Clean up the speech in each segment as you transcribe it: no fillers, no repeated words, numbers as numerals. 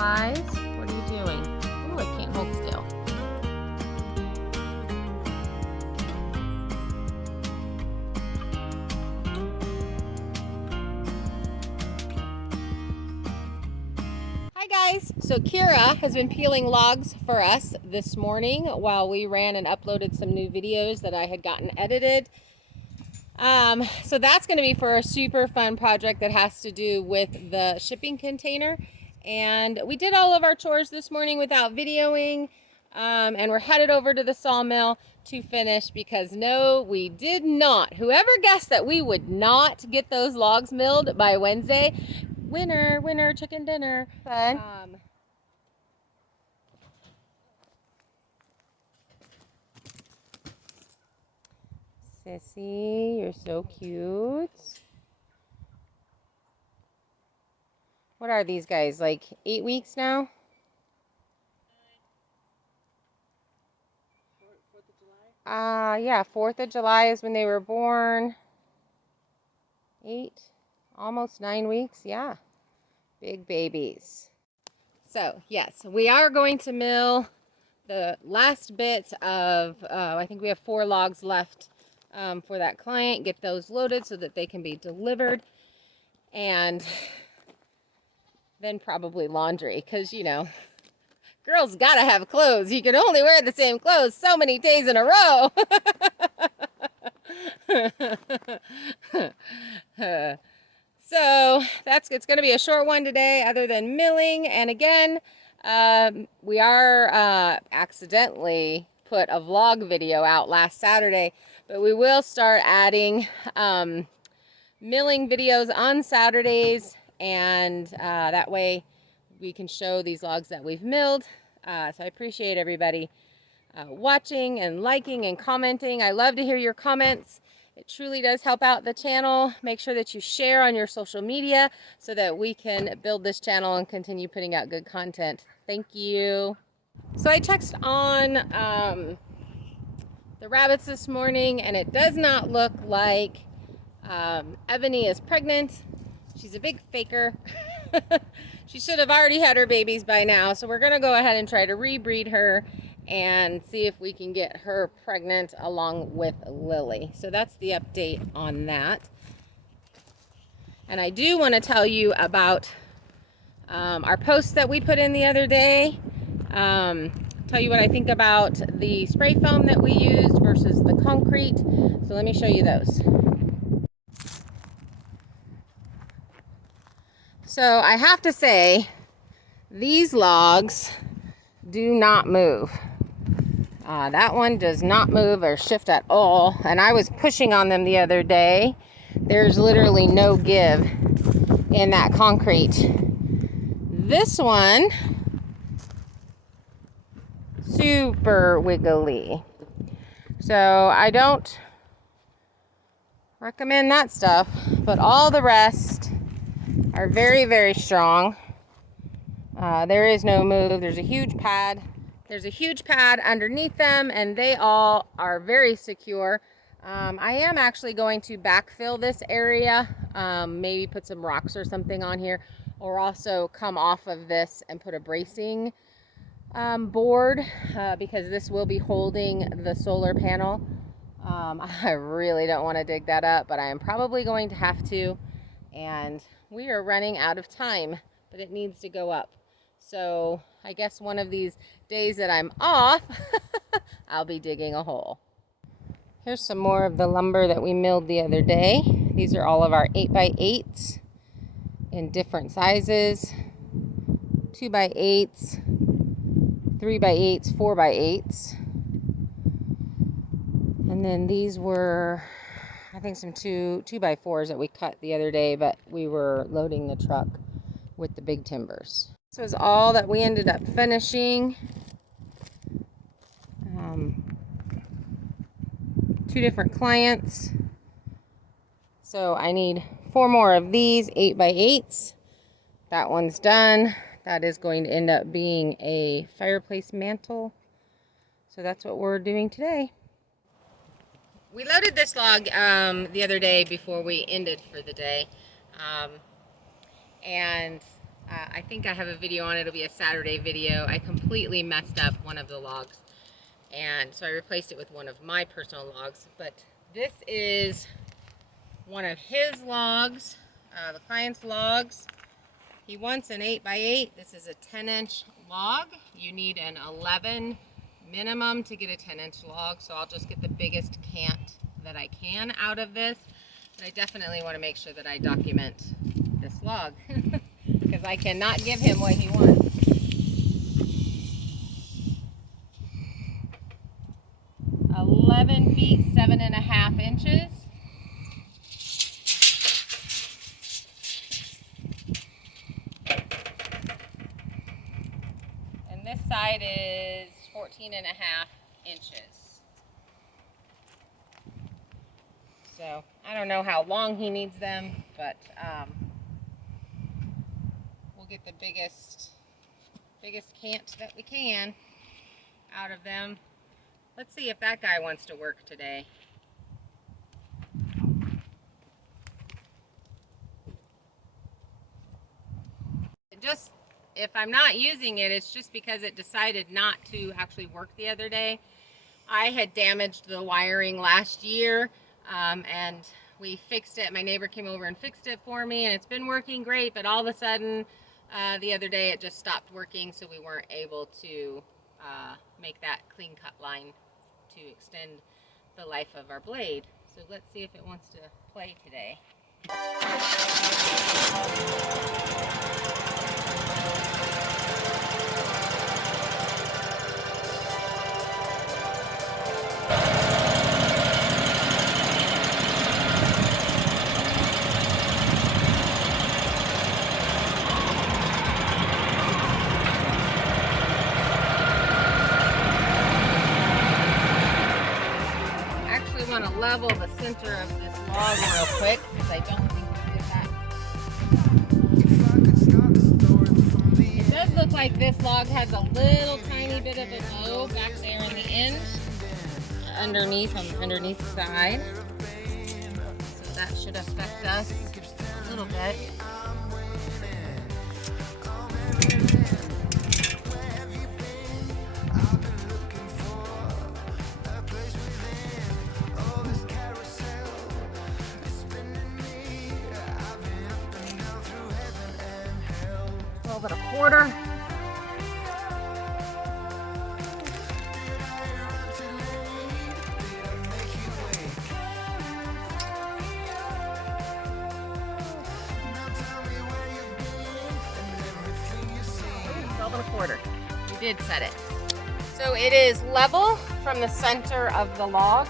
Flies, what are you doing? Oh, I can't hold still. Hi guys, so Kira has been peeling logs for us this morning while we ran and uploaded some new videos that I had gotten edited. So that's going to be for a super fun project that has to do with the shipping container. And we did all of our chores this morning without videoing, and we're headed over to the sawmill to finish because no, we did not. Whoever guessed that we would not get those logs milled by Wednesday, winner, winner, chicken dinner. Fun. Sissy, you're so cute. What are these guys, like 8 weeks now? 4th of July? Yeah, 4th of July is when they were born. 8, almost 9 weeks, yeah. Big babies. So, yes, we are going to mill the last bit of, I think we have 4 logs left for that client. Get those loaded so that they can be delivered. And then probably laundry, because, you know, girls gotta have clothes. You can only wear the same clothes so many days in a row. So it's going to be a short one today other than milling. And again, we are accidentally put a vlog video out last Saturday, but we will start adding milling videos on Saturdays, and that way we can show these logs that we've milled. So I appreciate everybody watching and liking and commenting. I love to hear your comments. It truly does help out the channel. Make sure that you share on your social media so that we can build this channel and continue putting out good content. Thank you. So I checked on the rabbits this morning, and it does not look like Ebony is pregnant. She's a big faker. She should have already had her babies by now, so we're going to go ahead and try to rebreed her and see if we can get her pregnant along with Lily. So that's the update on that. And I do want to tell you about our post that we put in the other day. Tell you what I think about the spray foam that we used versus the concrete. So let me show you those. So I have to say, these logs do not move. That one does not move or shift at all. And I was pushing on them the other day. There's literally no give in that concrete. This one, super wiggly. So I don't recommend that stuff, but all the rest are very, very strong. There is no move. There's a huge pad. There's a huge pad underneath them, and they all are very secure. I am actually going to backfill this area, maybe put some rocks or something on here, or also come off of this and put a bracing board because this will be holding the solar panel. I really don't want to dig that up, but I am probably going to have to, and we are running out of time, but it needs to go up. So I guess one of these days that I'm off, I'll be digging a hole. Here's some more of the lumber that we milled the other day. These are all of our 8x8s in different sizes. 2x8s, 3x8s, 4x8s. And then these were, I think, some 2x4s that we cut the other day, but we were loading the truck with the big timbers. This was all that we ended up finishing. 2 different clients. So I need 4 more of these 8x8s. That one's done. That is going to end up being a fireplace mantle. So that's what we're doing today. We loaded this log the other day before we ended for the day. And I think I have a video on it. It'll be a Saturday video. I completely messed up one of the logs, and so I replaced it with one of my personal logs. But this is one of his logs, the client's logs. He wants an 8x8. This is a 10-inch log. You need an 11 minimum to get a 10-inch log, so I'll just get the biggest cant that I can out of this. But I definitely want to make sure that I document this log because I cannot give him what he wants. "11 feet 7.5 inches. And this side is 14.5 inches. So I don't know how long he needs them, but we'll get the biggest cant that we can out of them. Let's see if that guy wants to work today. Just if I'm not using it, it's just because it decided not to actually work the other day. I had damaged the wiring last year, and we fixed it. My neighbor came over and fixed it for me, and it's been working great, but all of a sudden the other day it just stopped working, so we weren't able to make that clean cut line to extend the life of our blade. So let's see if it wants to play today. Want to level the center of this log real quick because I don't think we did that. It does look like this log has a little tiny bit of a bow back there in the end, underneath on the underneath side. So that should affect us a little bit. But a quarter. $12.25. We did set it. So it is level from the center of the log.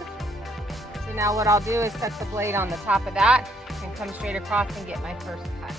So now what I'll do is set the blade on the top of that and come straight across and get my first cut.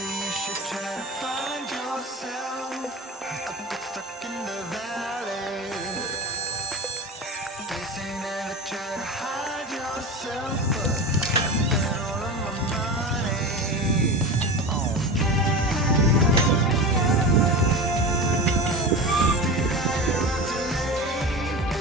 say you should try to find yourself a bit stuck in the valley. They say never try to hide yourself, but I spent all of my money on did I run too late?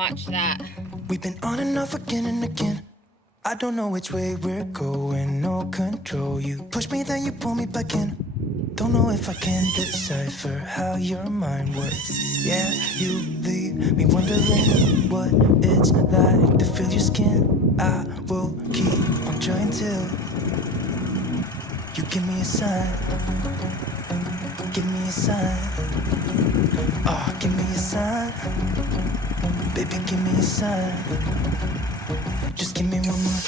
Watch that. We've been on and off again and again. I don't know which way we're going, no control. You push me, then you pull me back in. Don't know if I can decipher how your mind works. Yeah, you leave me wondering what it's like to feel your skin. I will keep on trying till you give me a sign. Give me a sign. Oh, give me a sign. Baby, give me a sign. Just give me one more.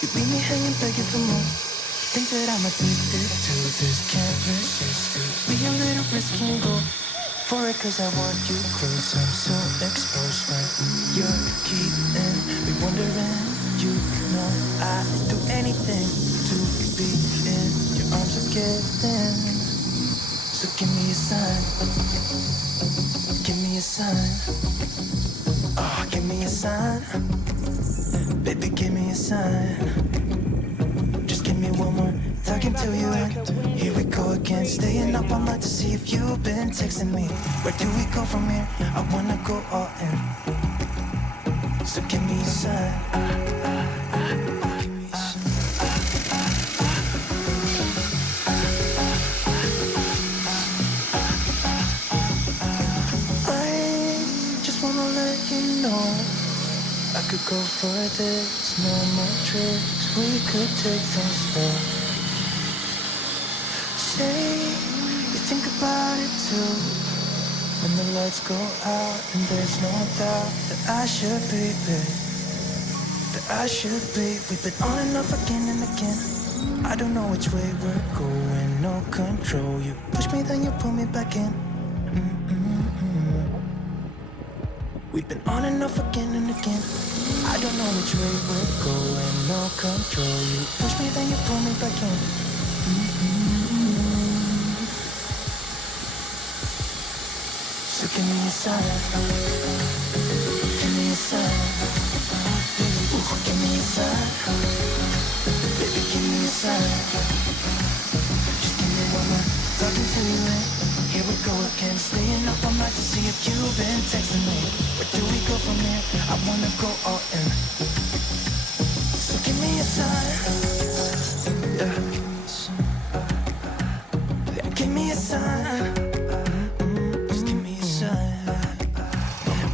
You leave me hanging, begging for more. Think that I'm addicted to this, can't resist it. Be a little risky and go for it, cause I want you close. I'm so exposed when you're keeping me wondering. You know I'd do anything to be in your arms again. So give me a sign. Give me a sign. Oh, give me a sign. Baby, give me a sign. Just give me one more talking till you end. Here we go again, staying up all night to see if you've been texting me. Where do we go from here? I wanna go all in. So give me a sign. I could go for this, no more tricks. We could take things slow. Say you think about it too. When the lights go out and there's no doubt that I should be with. That I should be. We've been on and off again and again. I don't know which way we're going, no control. You push me, then you pull me back in. We've been on and off again and again. I don't know which way we're going, no control. You push me, then you pull me back in. So give me a sign. Give me a sign. Ooh, give me a sign. Baby, give me a sign. Just give me one more talking to you in. Here we go again, staying up all night to see if you've been texting me. Where do we go from here? I wanna go all in. So give me a sign. Yeah, give me a sign. Just give me a sign.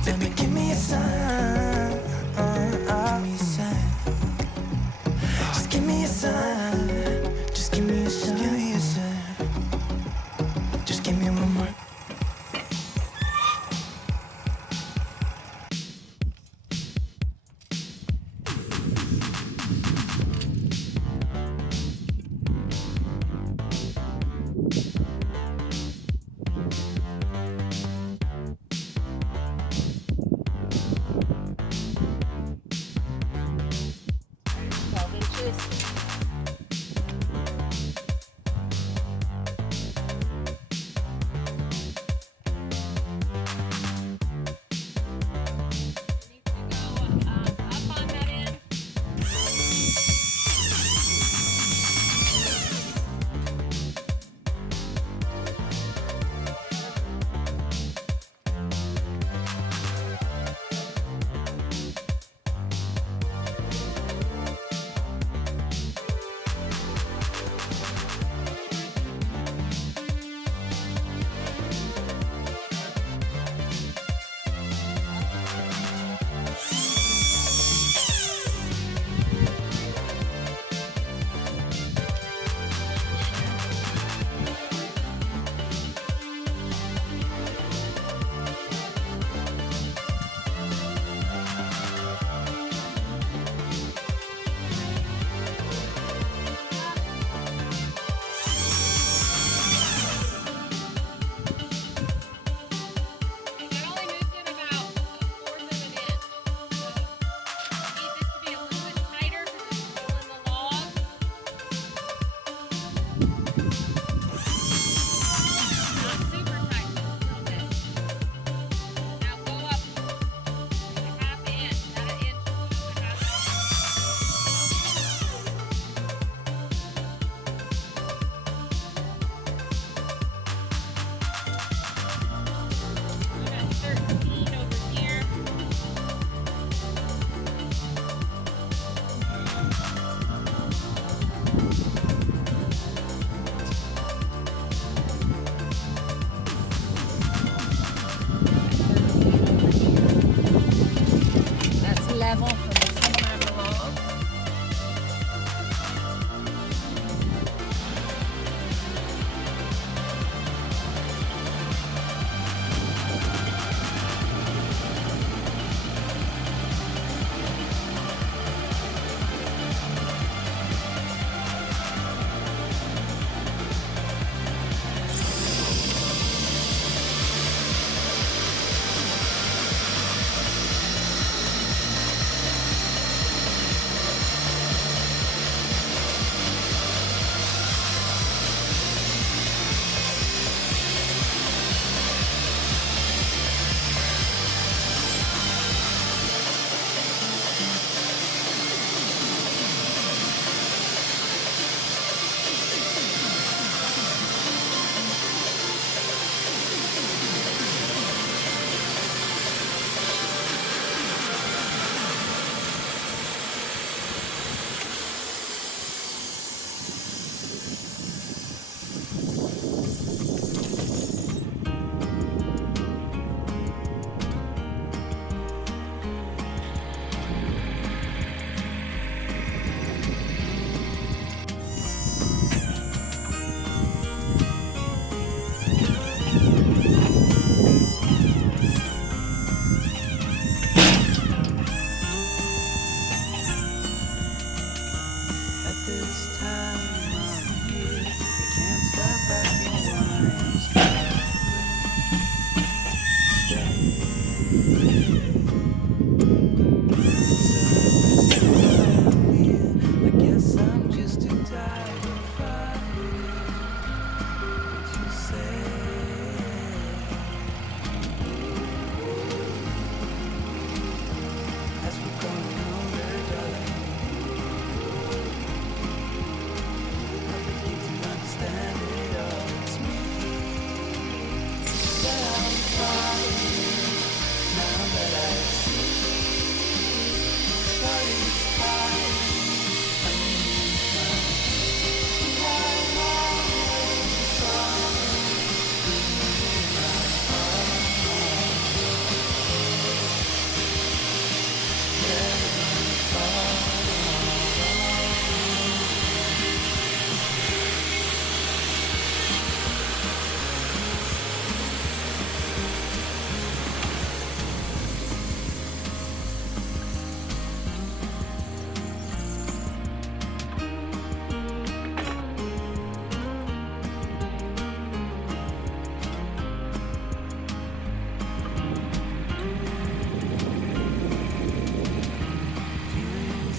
Baby, give me a sign. Just give me a sign. Just give me a sign. Give me a sign. Just give me one more.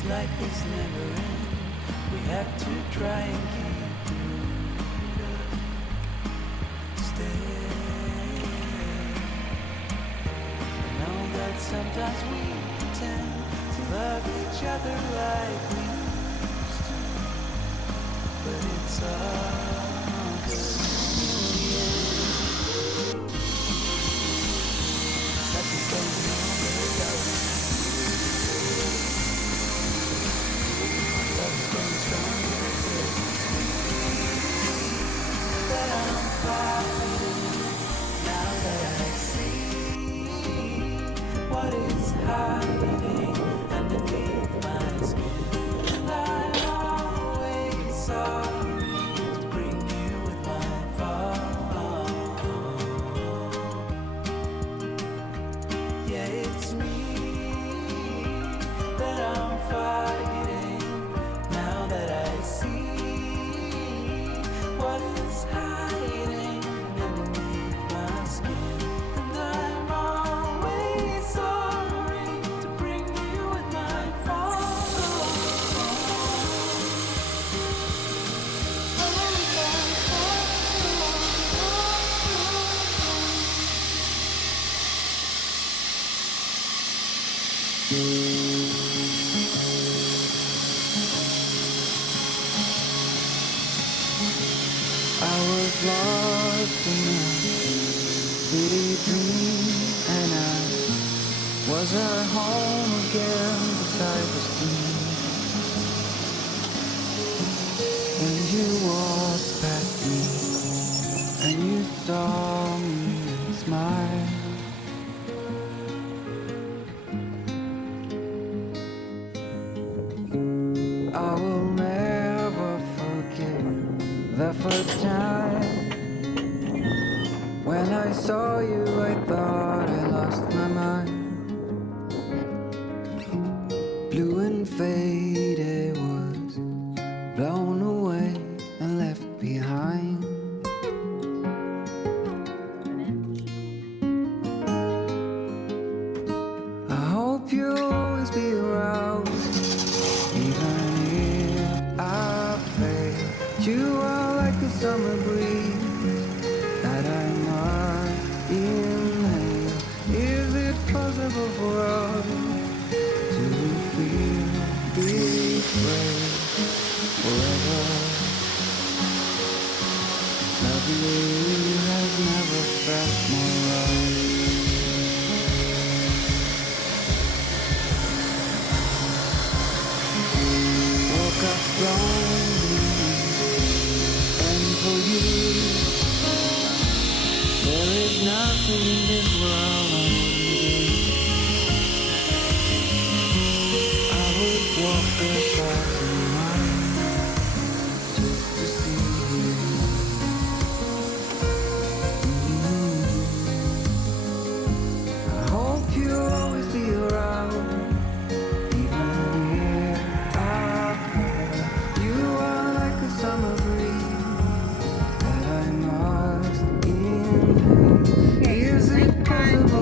Like this never end. We have to try and keep the mood steady. I know that sometimes we pretend to love each other like we used to, but it's all good in the end. Nothing goes on without you. What is hiding underneath my skin? And I'm always sorry to bring you with my fault. Yeah, it's me that I'm fighting now that I see what is hiding underneath my skin. And I'm always sorry to bring you with my fault. I was lost in a city dream, and I was at home again beside the stream. When you walked past me, and you saw me and smiled. I will never forget the first time when I saw you. I thought I lost my mind. Blue and faded was blown away and left behind. I hope you'll always be around, even if I fade. You are like a summer breeze that I must inhale. Is it possible for us to feel this way forever? Loving you has never felt more right. Woke up lonely, and for you, there is nothing in this world I wouldn't do. I would walk across the miles just to see you. I hope you'll always be around, even if I fall. You are like a summer breeze that I must inhale. Is it possible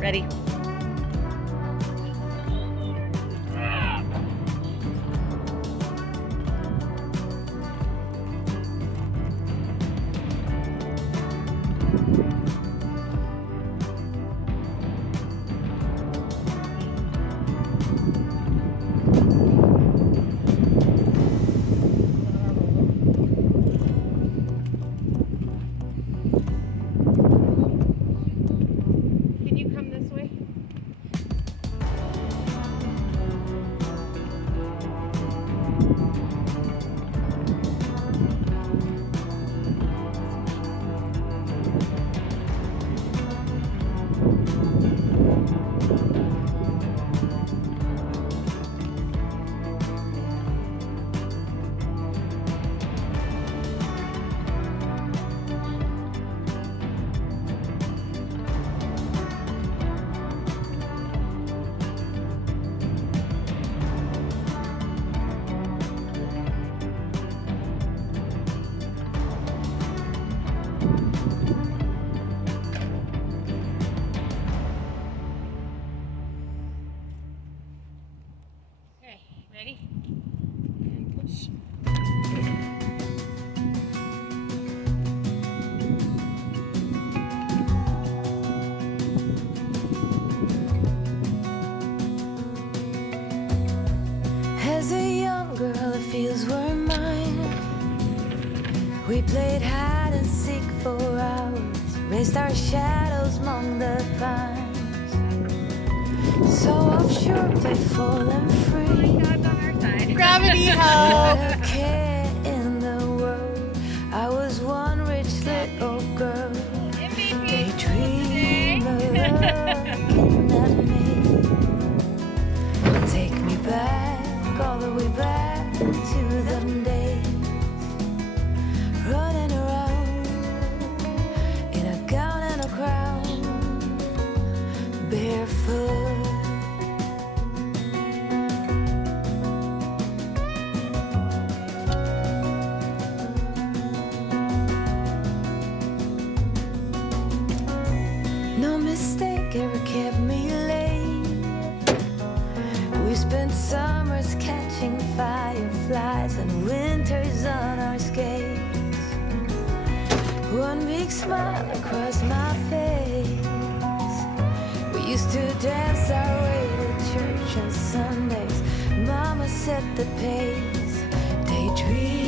Ready? Can you come this way? Okay, ready? And push. As a young girl, the fields were mine. We played hide and seek for hours, raced our shadows among the pines. So offshore, playful and free. God's on our side. Gravity help! Not a care in the world. I was one rich little girl. Daydreamer looking at me. Take me back, all the way back to them days. Running around in a gown and a crown, barefoot. No mistake ever kept me late. We spent summers catching fireflies and winters on our skates. One big smile across my face. We used to dance our way to church on Sundays. Mama set the pace. Daydream.